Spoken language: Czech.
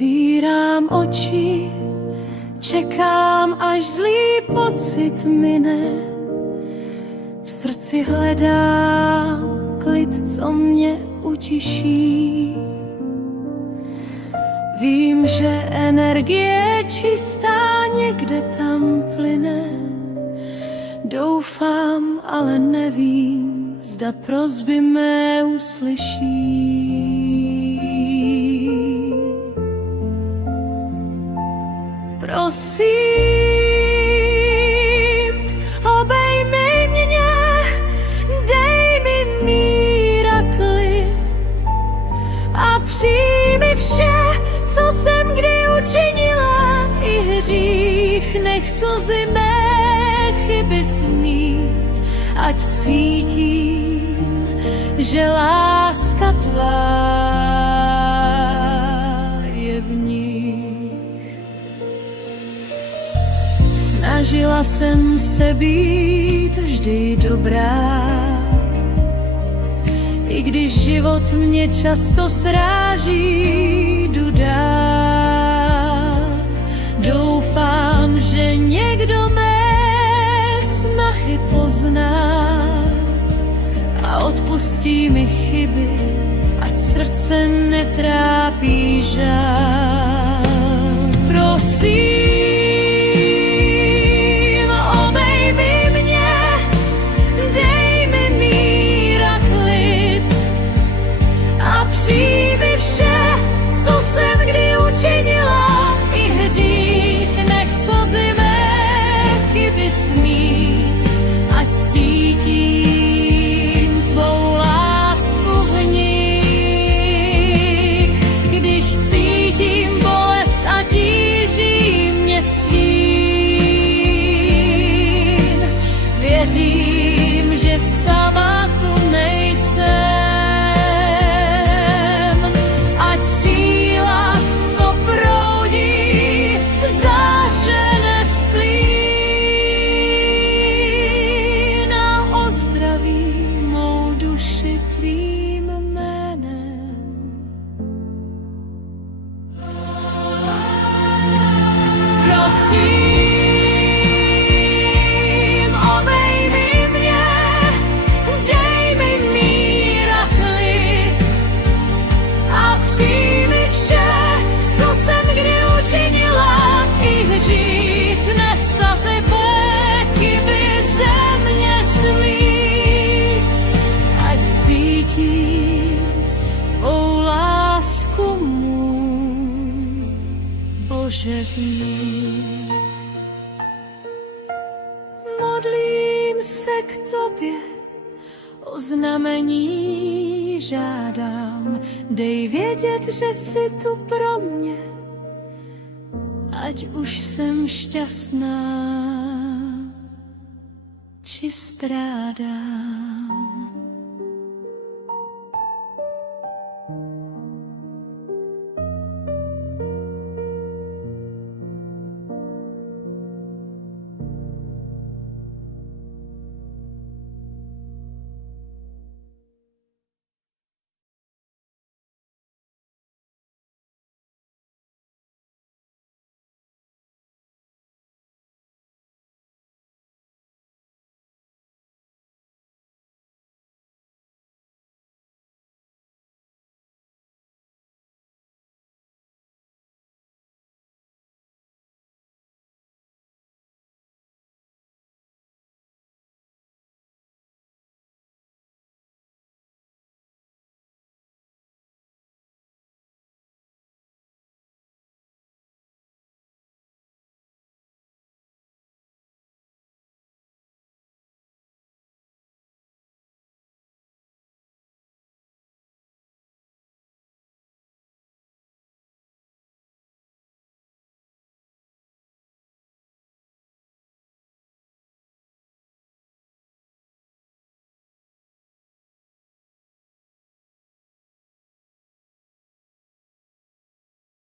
Zavírám oči, čekám, až zlý pocit mine. V srdci hledám klid, co mě utiší. Vím, že energie čistá někde tam plyne. Doufám, ale nevím, zda prosby mé uslyší. Prosím, obejmi mě, dej mi mír a klid a přijmi vše, co jsem kdy učinila, i hřích, nech slzy mé chyby smít, ať cítím, že láska tvá je v nich. Snažila jsem se být vždy dobrá, i když život mě často sráží, jdu dál. Doufám, že někdo mé snahy pozná a odpustí mi chyby, ať srdce netrápí žál. Prosím, přijmi vše, co jsem kdy učinila, i hřích, nech slzy mé chyby smít, ať cítím tvou lásku v nich. Když cítím bolest a tíží mě stín, věřím, že sama tu nejsem. Prosím, obejmi mě, dej mi mír a klid a přijmi vše, co jsem kdy učinila, i hřích, nech slzy mé chyby ze mě smít, ať cítím tvou lásku můj Bože v ní. Modlím se k tobě, o znamení žádám, dej vědět, že jsi tu pro mě, ať už jsem šťastná, či strádám.